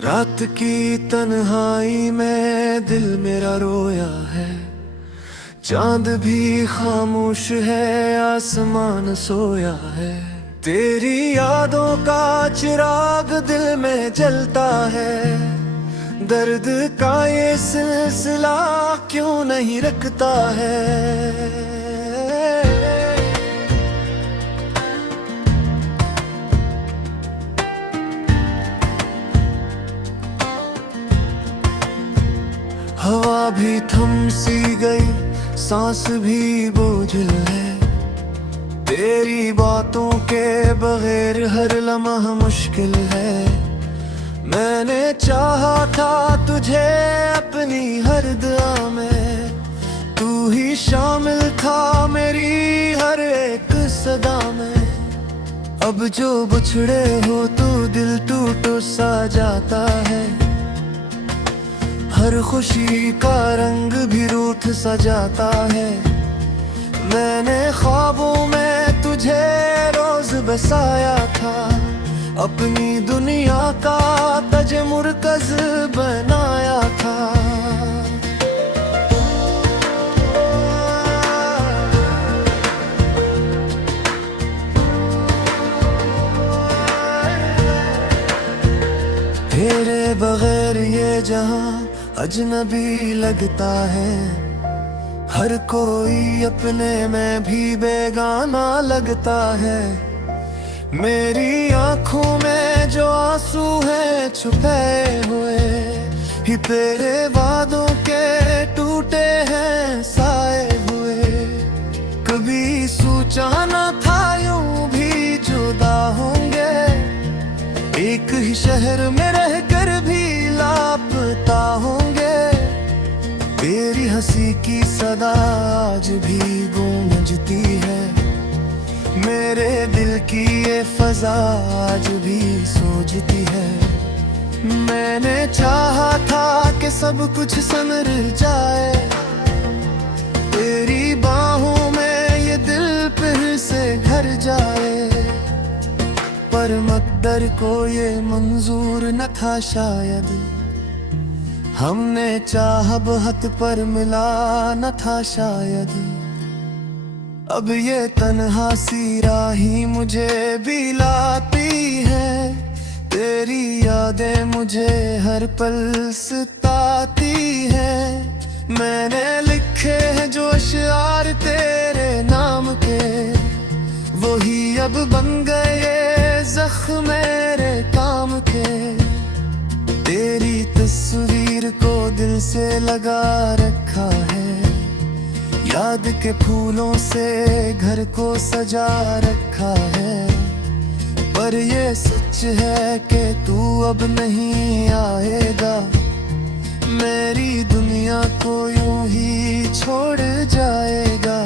रात की तन्हाई में दिल मेरा रोया है, चांद भी खामोश है, आसमान सोया है। तेरी यादों का चिराग दिल में जलता है, दर्द का ये सिलसिला क्यों नहीं रखता है। हवा भी थम सी गई, सांस भी बोझिल है, तेरी बातों के बगैर हर लम्हा मुश्किल है। मैंने चाहा था तुझे अपनी हर दुआ में, तू ही शामिल था मेरी हर एक सदा में। अब जो बिछड़े हो तो दिल टूटो सा जाता है, हर खुशी का रंग भी रूठ सा जाता है। मैंने ख्वाबों में तुझे रोज बसाया था, अपनी दुनिया का तज मुरकज बनाया था। तेरे बगैर ये जहां अजनबी लगता है, हर कोई अपने में भी बेगाना लगता है। मेरी आंखों में जो आंसू हैं छुपे हुए, ही तेरे वादों के टूटे हैं साए हुए। कभी सोचा न था यूं भी जुदा होंगे, एक ही शहर में रहकर भी लापता होंगे। तेरी हंसी की सदा आज भी गूंजती है, मेरे दिल की ये फजा आज भी सोचती है। मैंने चाहा था कि सब कुछ संवर जाए, तेरी बाहों में ये दिल फिर से घर जाए। पर मकदर को ये मंजूर न था शायद, हमने चाहा बहुत पर मिला न था शायद। अब ये तन्हा सी राही मुझे भी लाती है, तेरी यादें मुझे हर पल सताती है। मैंने लिखे हैं जो अशआर तेरे नाम के, वही अब बन गए जख्म मेरे काम के। तेरी तस्वीर को दिल से लगा रखा है, याद के फूलों से घर को सजा रखा है। पर ये सच है कि तू अब नहीं आएगा, मेरी दुनिया को यूं ही छोड़ जाएगा।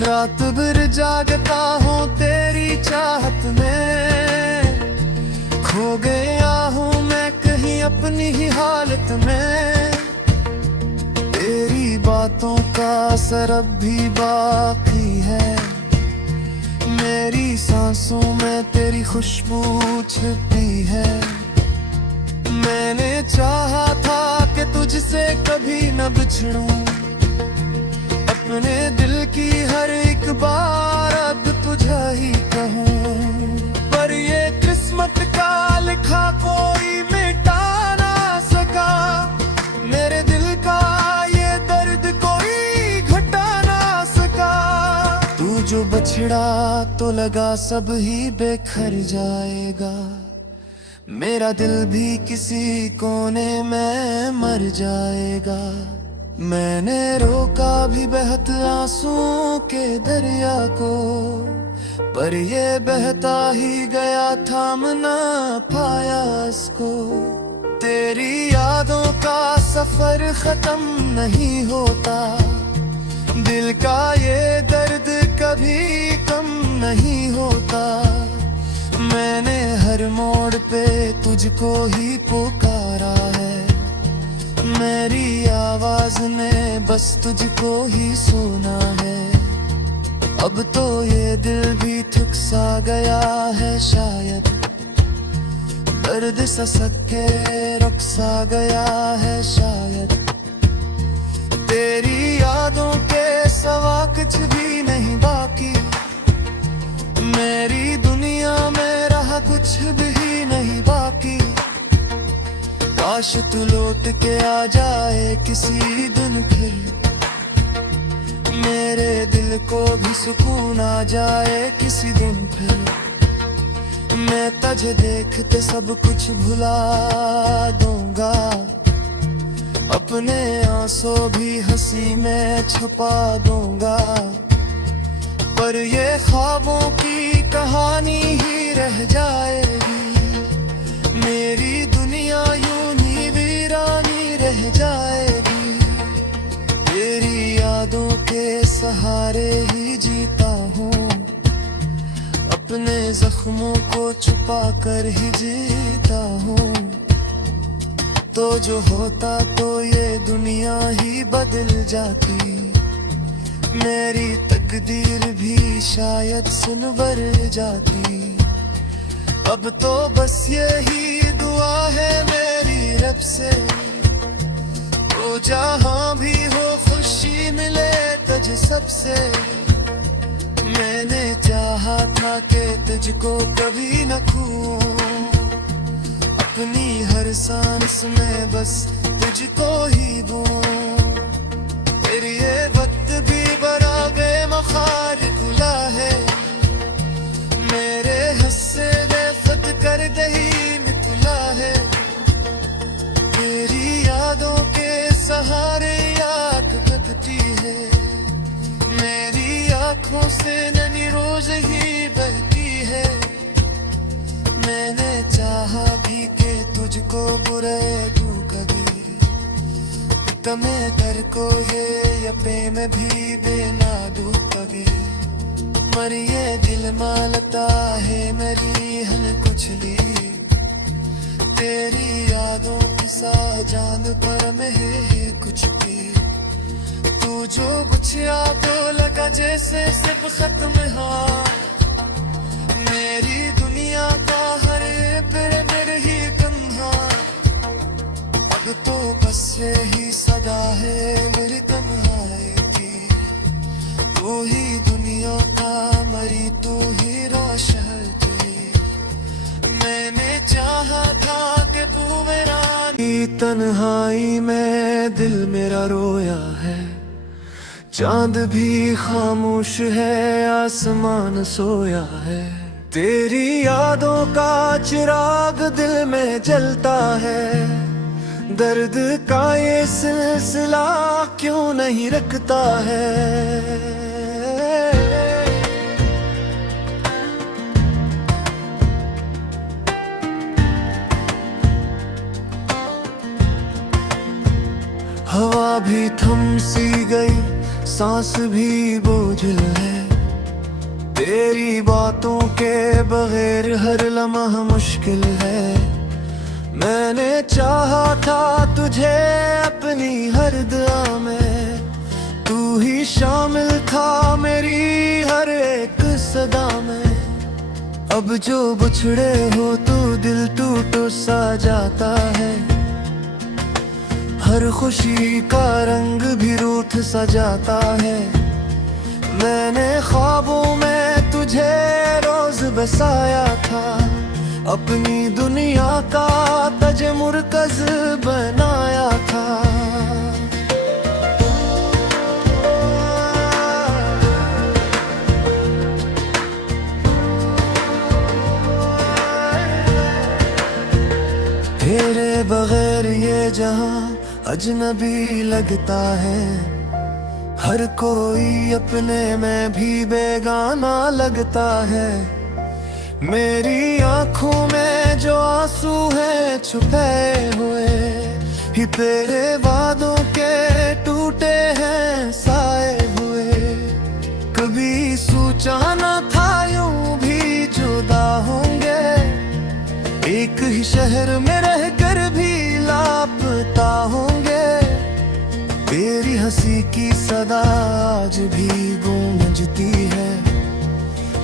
रात भर जागता हूँ तेरी चाहत में, खो गया हूँ मैं कहीं अपनी ही हालत में। तेरी बातों का असर अब भी बाकी है, मेरी सांसों में तेरी खुशबू छिपी है। मैंने चाहा था कि तुझसे कभी न बिछड़ूं, अपने दिल की हर एक बात अब तुझे ही कहूँ। पर ये किस्मत का लिखा कोई मिटा ना सका, मेरे दिल का ये दर्द कोई घटा ना सका। तू जो बछड़ा तो लगा सब ही बेखर जाएगा, मेरा दिल भी किसी कोने में मर जाएगा। मैंने रोका भी बहत आंसुओं के दरिया को, पर ये बहता ही गया थाम ना पाया इसको। तेरी यादों का सफर खत्म नहीं होता, दिल का ये दर्द कभी कम नहीं होता। मैंने हर मोड़ पे तुझको ही पुकारा है, मेरी आवाज ने बस तुझको ही सुना है। अब तो ये दिल भी थक सा गया है शायद, दर्द ससक के रक्सा गया है शायद। तेरी यादों के सवा कुछ भी नहीं बाकी, मेरी दुनिया में रहा कुछ भी नहीं बाकी। काश तू लौट के आ जाए किसी दिन फिर, मेरे दिल को भी सुकून आ जाए किसी दिन फिर। मैं तुझे देखते सब कुछ भुला दूंगा, अपने आंसू भी हंसी में छुपा दूंगा। पर ये ख्वाबों की कहानी ही रह जाएगी, मेरी दुनिया यूं ही वीरानी रह जाएगी। तेरी यादों के सहारे ही जीता हूँ, अपने जख्मों को छुपा कर ही जीता हूँ। तो जो होता तो ये दुनिया ही बदल जाती, मेरी तकदीर भी शायद सुनवर जाती। अब तो बस यही दुआ है मेरी रब से, ओ जहां भी हो खुशी मिले तुझ सबसे। मैंने चाहा था कि तुझको कभी न खोऊं, अपनी हर सांस में बस तुझको ही दूं। फिर ये वक्त भी बड़ा बेमखार खुला है, मेरे हस्से बेखत कर दही मिथुला है। तेरी यादों के सहारे आँख तकती है, मेरी आँखों से नैनी रोज ही बहती है। मैंने चाहा भी कि तुझको बुरे दूं कभी, तमें डर को ये यपे में भी देना दूं कभी। मर ये दिल मालता है मेरी हन कुचली, तेरी यादों की सा जान पर में है कुछ भी। तू जो बुझिया तो लगा जैसे सिर्फ खत्म हाँ, मेरी दुनिया का हर पिरमिड ही तन्हा। अब तो बस यही सदा है मेरी तन्हाई की, तू ही दुनिया का मरी तू ही रोशनी। मैंने चाहा था कि तू मेरा, तन्हाई में दिल मेरा रोया है। चांद भी खामोश है, आसमान सोया है। तेरी यादों का चिराग दिल में जलता है, दर्द का ये सिलसिला क्यों नहीं रखता है। हवा भी थम सी गई, सांस भी बोझल है। तेरी बातों के बगैर हर लम्हा मुश्किल है। मैंने चाहा था तुझे अपनी हर दुआ में, तू ही शामिल था मेरी हर एक सदा में। अब जो बिछड़े हो तो दिल टूटो सा जाता है, हर खुशी का रंग भी रूठ सा जाता है। मैंने ख्वाबों में तुझे रोज बसाया था, अपनी दुनिया का तज मुरकज बनाया था। तेरे बगैर ये जहां अजनबी लगता है, हर कोई अपने में भी बेगाना लगता है। मेरी आंखों में जो आंसू हैं छुपे हुए, ही तेरे वादों के टूटे हैं साए हुए। कभी सोचा न था यूं भी जुदा होंगे, एक ही शहर में रहकर भी लापता होंगे। तेरी हंसी की सदा आज भी गूंजती है,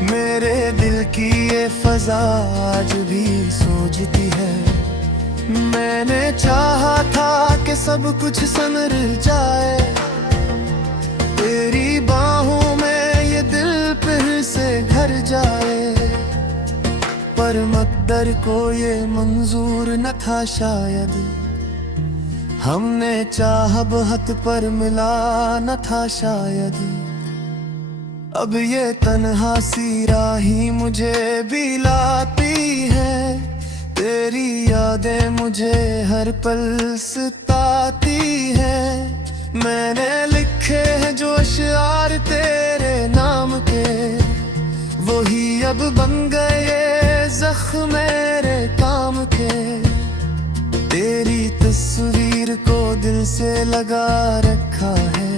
मेरे दिल की ये फजा आज भी सोचती है। मैंने चाहा था कि सब कुछ संवर जाए, तेरी बाहों में ये दिल फिर से घर जाए। पर मकदर को ये मंजूर न था शायद, हमने चाहा बहुत पर मिला न था शायद। अब ये तन्हा सी राही मुझे भी लाती है, तेरी यादें मुझे हर पल सताती है। मैंने लिखे हैं जो अशआर तेरे नाम के, वही अब बन गए ज़ख्म मेरे काम के। तेरी तस्वीर को दिल से लगा रखा है,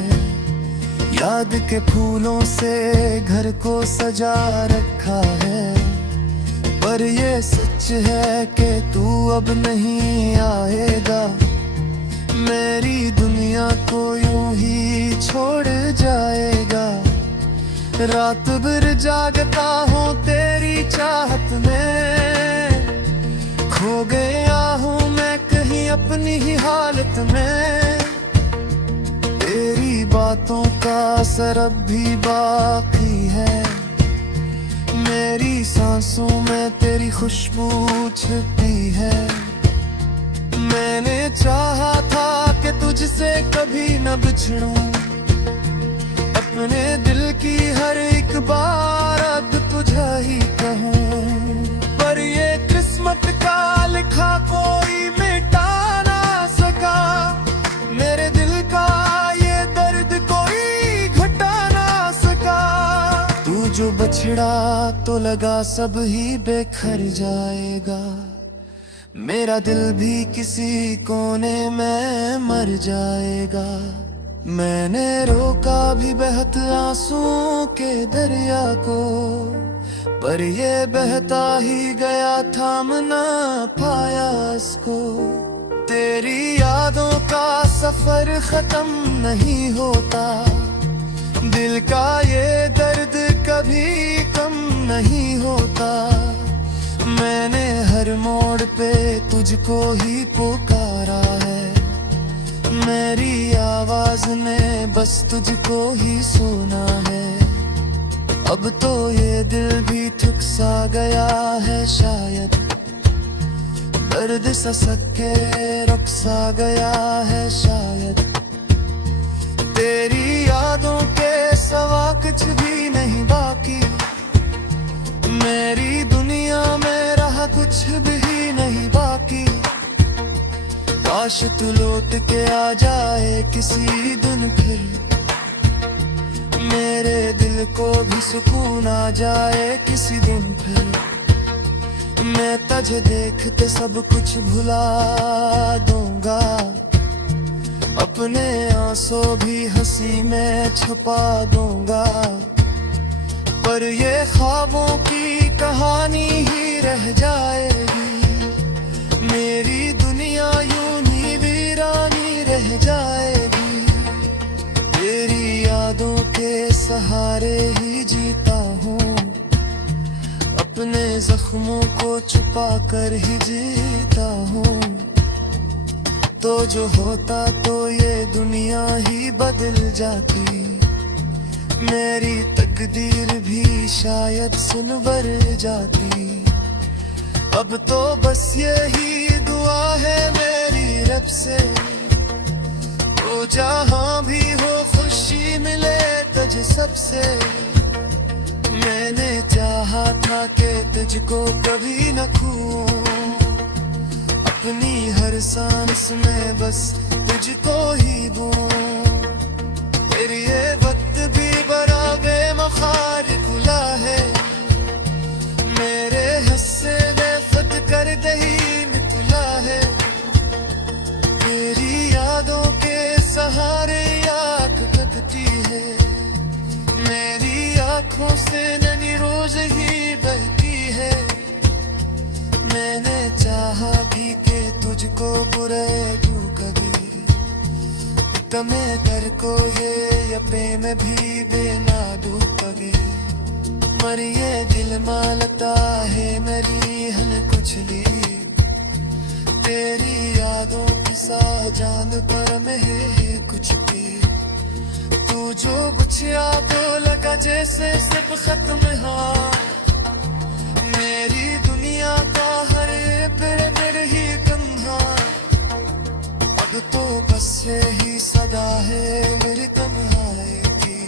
याद के फूलों से घर को सजा रखा है। पर ये सच है कि तू अब नहीं आएगा, मेरी दुनिया को यूं ही छोड़ जाएगा। रात भर जागता हूँ तेरी चाहत में, खो गया हूँ मैं कहीं अपनी ही हालत में। तेरी बातों का असर अब भी बाकी है, मेरी सांसों में तेरी खुशबू छिपी है। मैंने चाहा था कि तुझसे कभी न बिछड़ूं, अपने दिल की हर एक बार अब तुझे ही कहूँ। पर ये किस्मत का लिखा कोई मिटा ना सका, मेरे दिल का ये दर्द कोई घटा ना सका। तू जो बछड़ा तो लगा सब ही बेखर जाएगा, मेरा दिल भी किसी कोने में मर जाएगा। मैंने रोका भी बहत आंसुओं के दरिया को, पर ये बहता ही गया थाम ना पाया इसको। तेरी यादों का सफर खत्म नहीं होता, दिल का ये दर्द कभी कम नहीं होता। मैंने हर मोड़ पे तुझको ही पुकारा है, मेरी आवाज ने बस तुझको ही सुना है। अब तो ये दिल भी थक सा गया है शायद, दर्द सा सके रुक सा गया है शायद। तेरी यादों के सवा कुछ भी नहीं बाकी, मेरी दुनिया में रहा कुछ भी नहीं बाकी। काश तू लौट के आ जाए किसी दिन फिर, मेरे दिल को भी सुकून आ जाए किसी दिन फिर। मैं तुझे देखते सब कुछ भुला दूंगा, अपने आंसू भी हंसी में छुपा दूंगा। पर ये ख्वाबों की कहानी ही रह जाएगी, मेरी दुनिया यूं ही वीरानी रह जाएगी। तेरी यादों के सहारे ही जीता हूँ, अपने जख्मों को छुपा कर ही जीता हूँ। तो जो होता तो ये दुनिया ही बदल जाती, मेरी तकदीर भी शायद सुनवर जाती। अब तो बस यही दुआ है मेरी रब से, ओ जहाँ भी हो खुशी मिले तुझ सबसे। मैंने चाहा था कि तुझको कभी न खोऊं, अपनी हर सांस में बस तुझको ही दूं। फिर ये वक्त भी बड़ा बेमखार खुला है, मेरे हिस्से में फत कर दही मिथुला है। तेरी यादों के सहारे आँख लगती है, मेरी आँखों से ननी रोज ही बहती है। मैंने चाहा भी कि तुझको बुरे दूं कभी, तमें डर को ये यपे में भी देना दूं कभी। मर ये दिल मालता है मेरी हन कुचली तेरी यादों की सा जान पर में है कुछ भी तू जो बुझिया तो लगा जैसे सब खत्म हाँ मेरी दुनिया का हर फिर ही गंधा अब तो बस यही सदा है मेरी तन्हाई की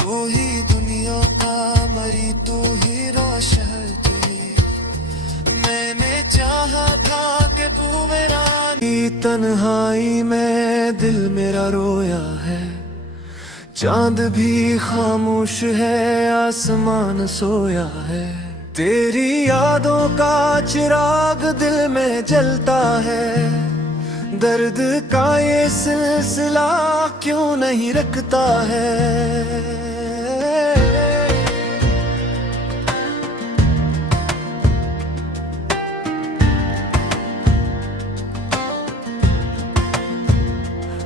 तू ही दुनिया का मरी तू ही रोशन थी मैंने चाहा था कि तू मेरा तन्हाई में दिल मेरा रोया है चांद भी खामोश है आसमान सोया है तेरी यादों का चिराग दिल में जलता है दर्द का ये सिलसिला क्यों नहीं रखता है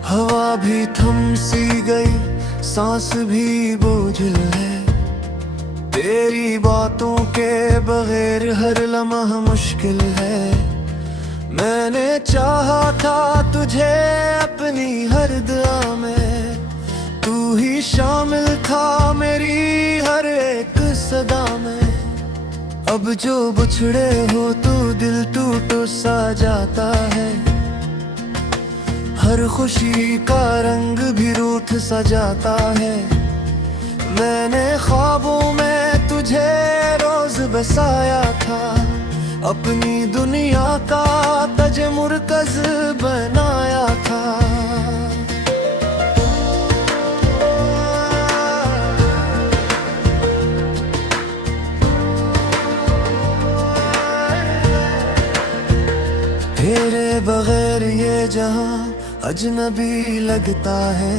हवा भी थम सी गई सांस भी बोझल है तेरी बातों के बगैर हर लम्हा मुश्किल है मैंने चाहा था तुझे अपनी हर दुआ में तू ही शामिल था मेरी हर एक सदा में अब जो बिछड़े हो तू दिल टूटो सा जाता है हर खुशी का रंग भी रूठ सा जाता है मैंने ख्वाबों में तुझे रोज बसाया था अपनी दुनिया का तज मुरकज बनाया था तेरे बगैर ये जहां अजनबी लगता है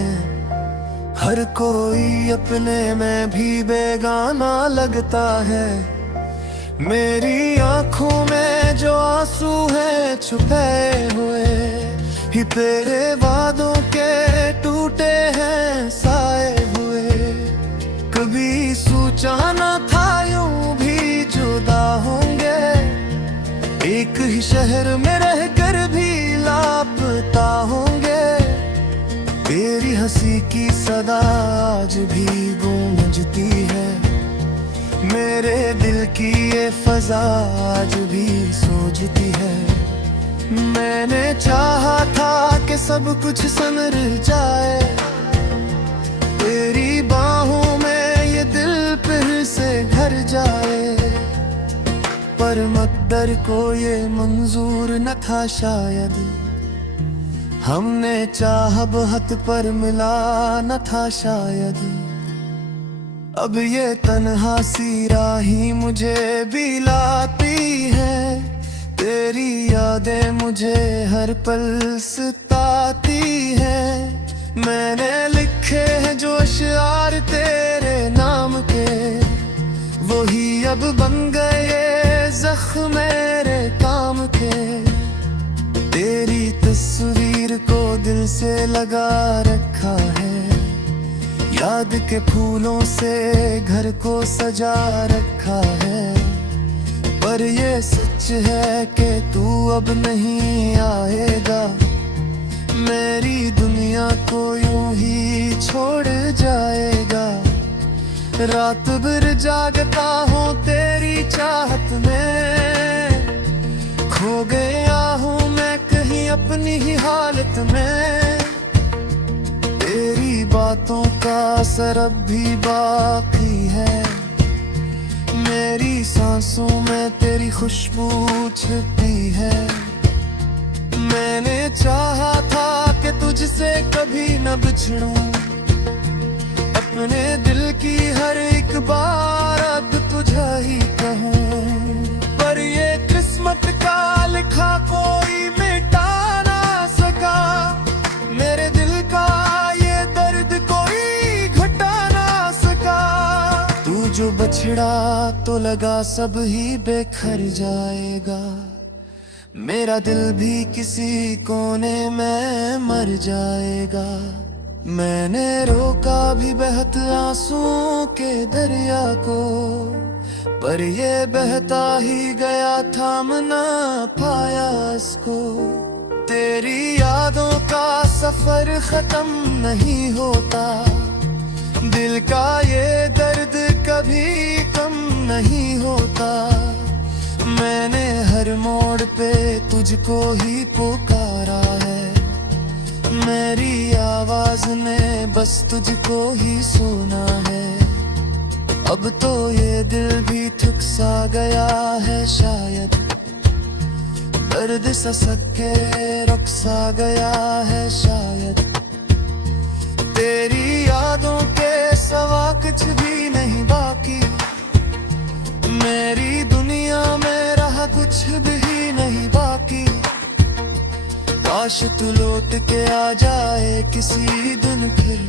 हर कोई अपने में भी बेगाना लगता है मेरी आंखों में जो आंसू हैं छुपे हुए ही तेरे वादों के टूटे हैं साए हुए कभी सोचा न था यूं भी जुदा होंगे एक ही शहर में रहकर भी लापता होंगे तेरी हंसी की सदा आज भी गूंजती है मेरे दिल की ये फजा आज भी सोचती है मैंने चाहा था कि सब कुछ संवर जाए तेरी बाहों में ये दिल फिर से घर जाए पर मकदर को ये मंजूर न था शायद हमने चाहत हद पर मिला न था शायद अब ये तन्हा सी राही मुझे भी लाती है तेरी यादें मुझे हर पल सताती हैं मैंने लिखे हैं जो अशआर तेरे नाम के वही अब बन गए जख्म मेरे काम के तेरी तस्वीर को दिल से लगा रखा है याद के फूलों से घर को सजा रखा है पर ये सच है कि तू अब नहीं आएगा मेरी दुनिया को यूं ही छोड़ जाएगा रात भर जागता हूँ तेरी चाहत में खो गया हूँ मैं कहीं अपनी ही हालत में तेरी बातों का असर अब भी बाकी है मेरी सांसों में तेरी खुशबू छिपी है मैंने चाहा था कि तुझसे कभी न बिछड़ूं अपने दिल की हर एक बार अब तुझे ही कहूँ पर ये किस्मत का लिखा कोई मिटा ना सका मेरे दिल का ये दर्द कोई घटा ना सका तू जो बछड़ा तो लगा सब ही बेखर जाएगा मेरा दिल भी किसी कोने में मर जाएगा मैंने रोका भी बहत आंसुओं के दरिया को, पर ये बहता ही गया, थाम ना पाया इसको। तेरी यादों का सफर खत्म नहीं होता, दिल का ये दर्द कभी कम नहीं होता। मैंने हर मोड़ पे तुझको ही पुकारा है, मेरी आवाज ने बस तुझको ही सुना है। अब तो ये दिल भी थक सा गया है शायद, दर्द सा सके रुक सा गया है शायद। तेरी यादों के सवा कुछ भी नहीं बाकी, मेरी दुनिया में रहा कुछ भी नहीं बाकी। काश तू लौट के आ जाए किसी दिन फिर,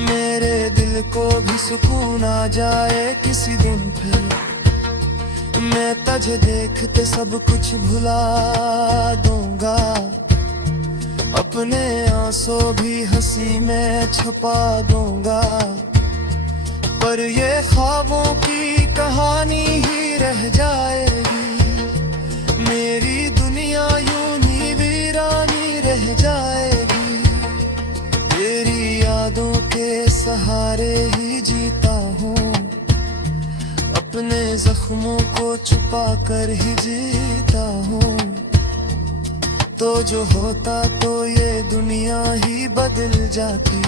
मेरे दिल को भी सुकून आ जाए किसी दिन फिर। मैं तुझे देखते सब कुछ भुला दूंगा, अपने आंसू भी हंसी में छुपा दूंगा। पर ये ख्वाबों की कहानी ही रह जाएगी, मेरी दुनिया यूं ही वीरानी रह जाएगी। तेरी यादों के सहारे ही जीता हूँ, अपने जख्मों को छुपा कर ही जीता हूँ। तो जो होता तो ये दुनिया ही बदल जाती,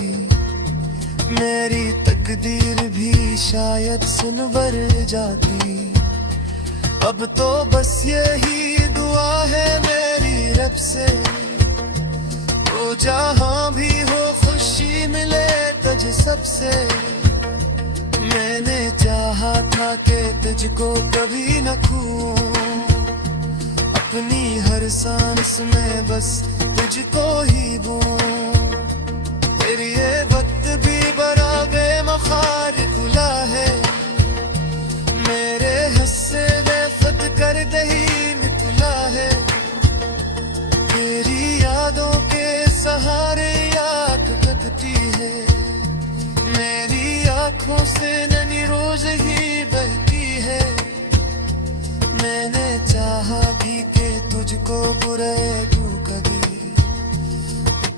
मेरी तकदीर भी शायद सुनवर जाती। अब तो बस यही दुआ है मेरी रब से, तो जहाँ भी हो खुशी मिले तुझ सबसे। मैंने चाहा था कि तुझको कभी न खोऊं, अपनी हर सांस में बस तुझको ही दूं। फिर ये वक्त भी बड़ा बेमखार खुला है, मेरे हिस्से में फत कर दही मिथुला है। तेरी यादों के सहारे याद लगती है, मेरी आंखों से नैनी रोज ही बहती है। मैंने चाहा भी कि तुझको बुरे दूं कभी,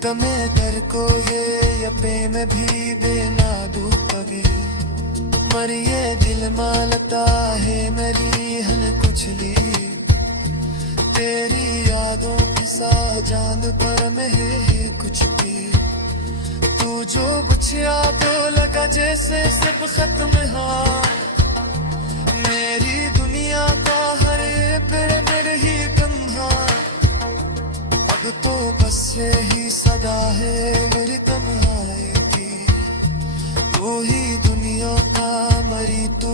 तमे डर को ये यपे में भी देना दूं कभी। मर ये दिल मालता है मेरी हन कुछ ली, तेरी यादों की सा जान पर में है कुछ भी। तू जो बचिया तो लगा जैसे सब खत्म हाँ, मेरी दुनिया का हर पिरमिड ही कन्हा। अब तो बस यही सदा है मेरी तन्हाई की, तू ही दुनिया का मरी तू